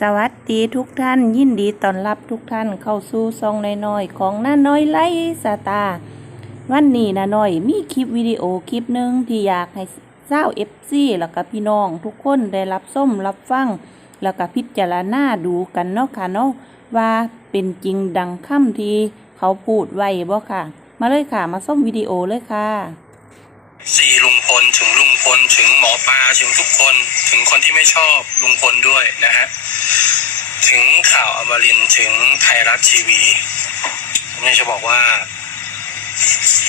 สวัสดีทุกท่านยินดีต้อนรับทุกท่านเข้าสู่ซองน้อยๆของน้าน้อยไลฟ์สตา วันนี้น้าน้อยมีคลิปวิดีโอคลิปหนึ่งที่อยากให้เจ้าเอฟซีแล้วก็พี่น้องทุกคนได้รับส้มรับฟัง แล้วก็พิจารณาดูกันเนาะค่ะเนาะว่าเป็นจริงดังคำที่เขาพูดไว้บ่ค่ะ มาเลยค่ะมาส้มวิดีโอเลยค่ะสี่ลุงพลถึงลุง พลถึงหมอปลาถึงทุกคนถึงคนที่ไม่ชอบลุงพลด้วยนะฮะถึงข่าวอมรินถึงไทยรัฐทีวีผมอยากจะบอกว่า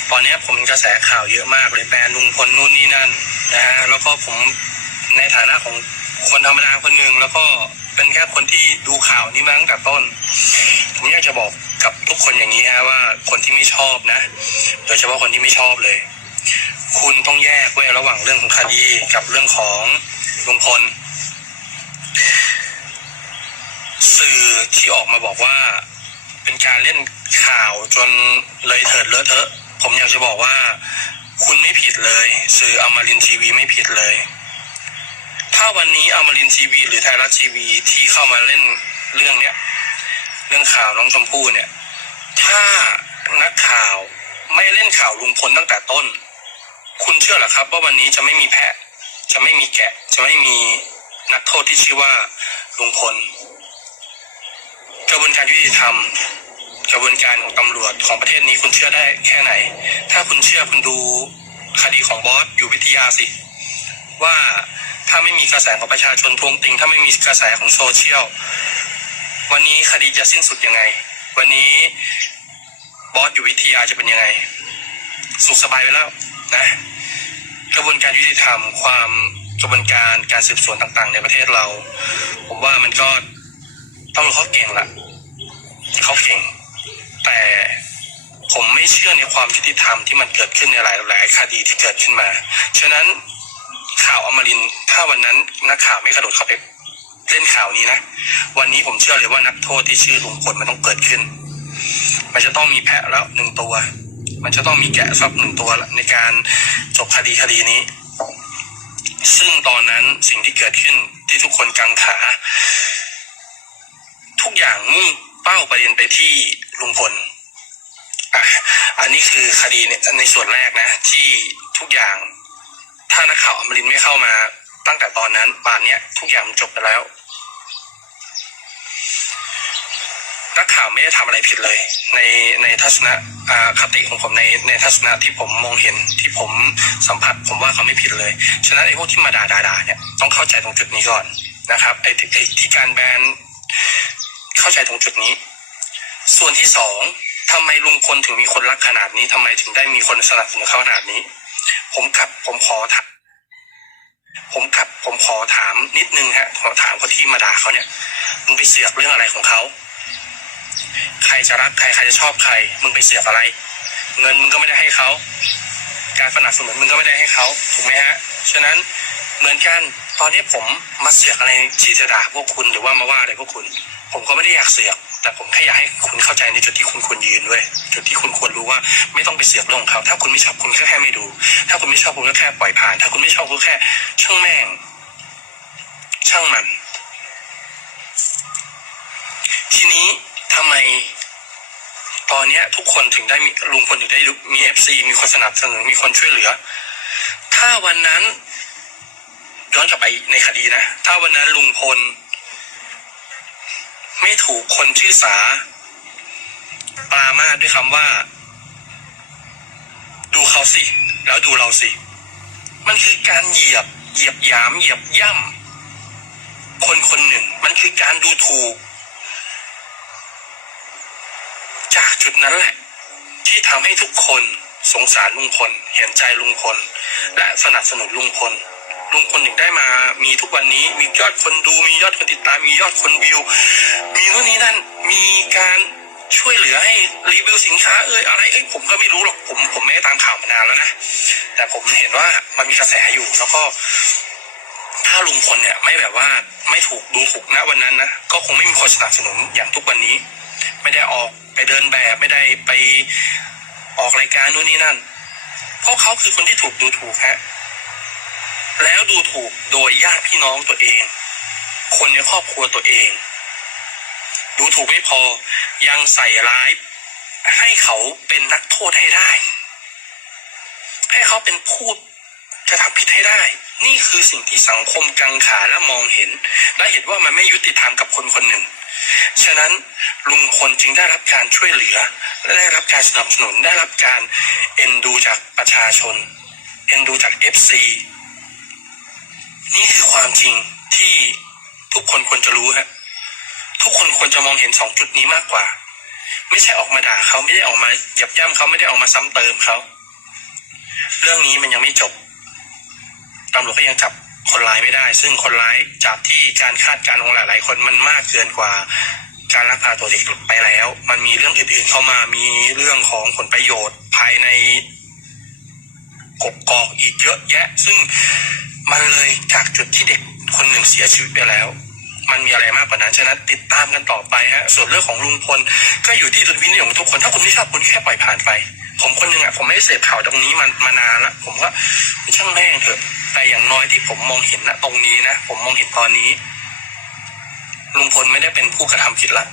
ตอนนี้ผมกระแสข่าวเยอะมากเลยแบนลุงพลนู่นนี่นั่นนะฮะแล้วก็ผมในฐานะของคนธรรมดาคนหนึ่งแล้วก็เป็นแค่คนที่ดูข่าวนี้มาตั้งแต่ต้น ผมอยากจะบอกกับทุกคนอย่างนี้ฮะว่าคนที่ไม่ชอบนะ โดยเฉพาะคนที่ไม่ชอบเลย คุณต้องแยกไว้ยระหว่างเรื่องของคดีกับเรื่องของลุงพล สื่อที่ออกมาบอกว่า เป็นการเล่นข่าวจนเลยเถิดเลอะเทอะผมอยากจะบอกว่า คุณไม่ผิดเลย สื่ออมรินทีวีไม่ผิดเลย ถ้าวันนี้อมรินทีวี หรือไทยรัฐทีวีที่เข้ามาเล่นเรื่องเนี้ยเรื่องข่าวน้องชมพู่เนี่ย ถ้านักข่าวไม่เล่นข่าวลุงพลตั้งแต่ต้น คุณเชื่อหรอครับว่าวันนี้จะไม่มีแพะจะไม่มีแกะ จะไม่มีนักโทษที่ชื่อว่าลุงพลกระบวนการยุติธรรมกระบวนการของตำรวจของประเทศนี้คุณเชื่อได้แค่ไหน ถ้าคุณเชื่อคุณดูคดีของบอสอยู่วิทยาสิ ว่าถ้าไม่มีกระแสของประชาชนทวงติง ถ้าไม่มีกระแสของโซเชียลวันนี้คดีจะสิ้นสุดยังไง วันนี้บอสอยู่วิทยาจะเป็นยังไง สุขสบายไปแล้ว นะกระบวนการยุติธรรม ความกระบวนการการสืบสวนต่าง ๆ ในประเทศเรา ผมว่ามันก็ตำรวจเขาเก่งละเขาเก่ง แต่ผมไม่เชื่อในความยุติธรรมที่มันเกิดขึ้นในหลายๆคดีที่เกิดขึ้นมา ฉะนั้นข่าวอมรินทร์ถ้าวันนั้นนักข่าวไม่กระโดดเข้าไปเล่นข่าวนี้นะ วันนี้ผมเชื่อเลยว่านักโทษที่ชื่อลุงพลมันต้องเกิดขึ้น มันจะต้องมีแพะแล้วหนึ่งตัว มันจะต้องมีแกะสักหนึ่งตัวในการจบคดีคดีนี้ ซึ่งตอนนั้นสิ่งที่เกิดขึ้นที่ทุกคนกังขา ทุกอย่างมุ่งเป้าประเด็นไปที่ลุงพลอะอันนี้คือคดีในในส่วนแรกนะ ที่ทุกอย่างถ้านักข่าวอมรินไม่เข้ามาตั้งแต่ตอนนั้นป่านนี้ทุกอย่างจบไปแล้ว นักข่าวไม่ได้ทำอะไรผิดเลย ในในทัศนะคติของผมในในทัศนะที่ผมมองเห็นที่ผมสัมผัส ผมว่าเขาไม่ผิดเลย ฉะนั้นไอ้พวกที่มาด่าด่าเนี่ยต้องเข้าใจตรงจุดนี้ก่อนนะครับไอ้ที่ไอ้ที่การแบนเข้าใจตรงจุดนี้ ส่วนที่สองทำไมลุงพลถึงมีคนรักขนาดนี้ทำไมถึงได้มีคนสนับสนุนเขาขนาดนี้ ผมขับผมขอถามผมขับผมขอถามนิดนึงฮะขอถามคนที่มาด่าเขาเนี่ยมึงไปเสือกเรื่องอะไรของเขา ใครจะรักใครใครจะชอบใคร มึงไปเสียบอะไร เงินมึงก็ไม่ได้ให้เขาการสนับสนุนมึงก็ไม่ได้ให้เขาถูกไหมฮะฉะนั้นเหมือนกันตอนนี้ผมมาเสียกอะไรที่จะด่าพวกคุณหรือว่ามาว่าอะไรพวกคุณ ผมก็ไม่ได้อยากเสียกแต่ผมแค่อยากให้คุณเข้าใจในจุดที่คุณควรยืนด้วยจุดที่คุณควรรู้ว่าไม่ต้องไปเสียบเรื่องเขา ถ้าคุณไม่ชอบคุณก็แค่ไม่ดู ถ้าคุณไม่ชอบคุณก็แค่ปล่อยผ่าน ถ้าคุณไม่ชอบคุณก็แค่ช่างแม่ง ช่างมัน มตอนเนี้ย ทุกคนถึงได้มีลุงพลถึงได้มีเอฟซีมีคนสนับสนุนมีคนช่วยเหลือ ถ้าวันนั้นย้อนกลับไปในคดีนะ ถ้าวันนั้นลุงพล ไม่ถูกคนชื่อสาปรามาด้วยคำว่า ดูเขาสิ แล้วดูเราสิ มันคือการเหยียบ เหยียบยาม เหยียบย่ำคนคนหนึ่ง มันคือการดูถูก จากจุดนั้นแหละ ที่ทำให้ทุกคนสงสารลุงพล เห็นใจลุงพล และสนับสนุนลุงพล ลุงพลถึงได้มามีทุกวันนี้มียอดคนดูมียอดคนติดตามมียอดคนวิว มีนู่นนี่นั่นมีการช่วยเหลือให้รีวิวสินค้าเอ้ยอะไรเอ้ยผมก็ไม่รู้หรอกผมผมไม่ได้ตามข่าวมานานแล้วนะแต่ผมเห็นว่ามันมีกระแสอยู่แล้วก็ ถ้าลุงพลเนี่ยไม่แบบว่าไม่ถูกดูถูกนะวันนั้นนะก็คงไม่มีคนสนับสนุนอย่างทุกวันนี้ ไม่ได้ออก ไปเดินแบบไม่ได้ไปออกรายการนู่นนี่นั่น เพราะเขาคือคนที่ถูกดูถูกฮะแล้วดูถูกโดยญาติพี่น้องตัวเอง คนในครอบครัวตัวเอง ดูถูกไม่พอยังใส่ร้ายให้เขาเป็นนักโทษให้ได้ ให้เขาเป็นผู้กระทำผิดให้ได้ นี่คือสิ่งที่สังคมกังขาและมองเห็น และเห็นว่ามันไม่ยุติธรรมกับคนคนหนึ่ง ฉะนั้นลุงพลจึงได้รับการช่วยเหลือ และได้รับการสนับสนุนได้รับการเอ็นดูจากประชาชน เอ็นดูจากเอฟซีนี่คือความจริงที่ทุกคนควรจะรู้ฮะทุกคนควรจะมองเห็นสองจุดนี้มากกว่า ไม่ใช่ออกมาด่าเขาไม่ได้ออกมาหยับย่ำเขาไม่ได้ออกมาซ้ำเติมเขา เรื่องนี้มันยังไม่จบตำรวจก็ยังจับ คนร้ายไม่ได้ ซึ่งคนร้ายจากที่การคาดการณ์ของหลาย ๆ คนมันมากเกินกว่าการลักพาตัวเด็กไปแล้ว มันมีเรื่องอื่น ๆ เข้ามามีเรื่องของผลประโยชน์ภายในกกอกอีกเยอะแยะ ซึ่งมันเลยจากจุดที่เด็กคนหนึ่งเสียชีวิตไปแล้ว มันมีอะไรมากกว่านั้น ฉะนั้นติดตามกันต่อไปฮะ ส่วนเรื่องของลุงพล ก็อยู่ที่ดุลพินิจของทุกคน ถ้าคุณไม่ชอบคุณแค่ปล่อยผ่านไป ผมคนหนึ่งอะ ผมไม่ได้เสพข่าวตรงนี้มันมานานละ ผมว่าช่างแม่งเถอะ แต่อย่างน้อยที่ผมมองเห็นนะตรงนี้นะ ผมมองเห็นตอนนี้ ลุงพลไม่ได้เป็นผู้กระทำผิดละ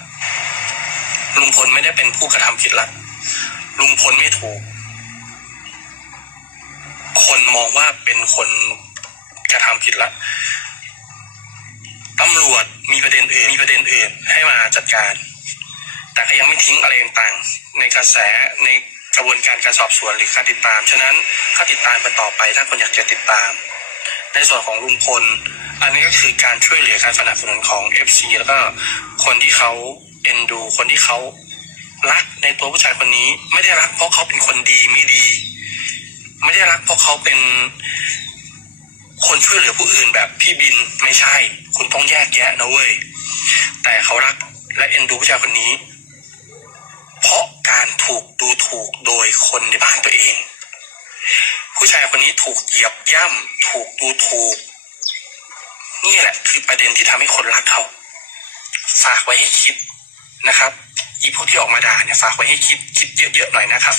ลุงพลไม่ได้เป็นผู้กระทำผิดละ ลุงพลไม่ถูก คนมองว่าเป็นคนกระทำผิดละำรวจมีประเด็นอื่นมีประเด็นอื่นให้มาจัดการ แต่ก็ยังไม่ทิ้งอะไรต่างๆในกระแสในกระบวนการการสอบสวนหรือการติดตาม ฉะนั้นก็ติดตามกันต่อไปถ้าคนอยากจะติดตาม ในส่วนของลุงพล อันนี้ก็คือการช่วยเหลือการสนับสนุนของ FC แล้วก็คนที่เขาเอ็นดู คนที่เขารักในตัวผู้ชายคนนี้ ไม่ได้รักเพราะเขาเป็นคนดีไม่ดี ไม่ได้รักเพราะเขาเป็น คนช่วยเหลือผู้อื่นแบบพี่บินไม่ใช่ คุณต้องแยกแยะนะเว้ย แต่เขารักและเอ็นดูผู้ชายคนนี้ เพราะการถูกดูถูกโดยคนในบ้านตัวเอง ผู้ชายคนนี้ถูกเหยียบย่ำถูกดูถูก นี่แหละ คือประเด็นที่ทำให้คนรักเขา ฝากไว้ให้คิดนะครับอีพวกที่ออกมาด่าเนี่ยฝากไว้ให้คิดคิดเยอะๆหน่อยนะครับ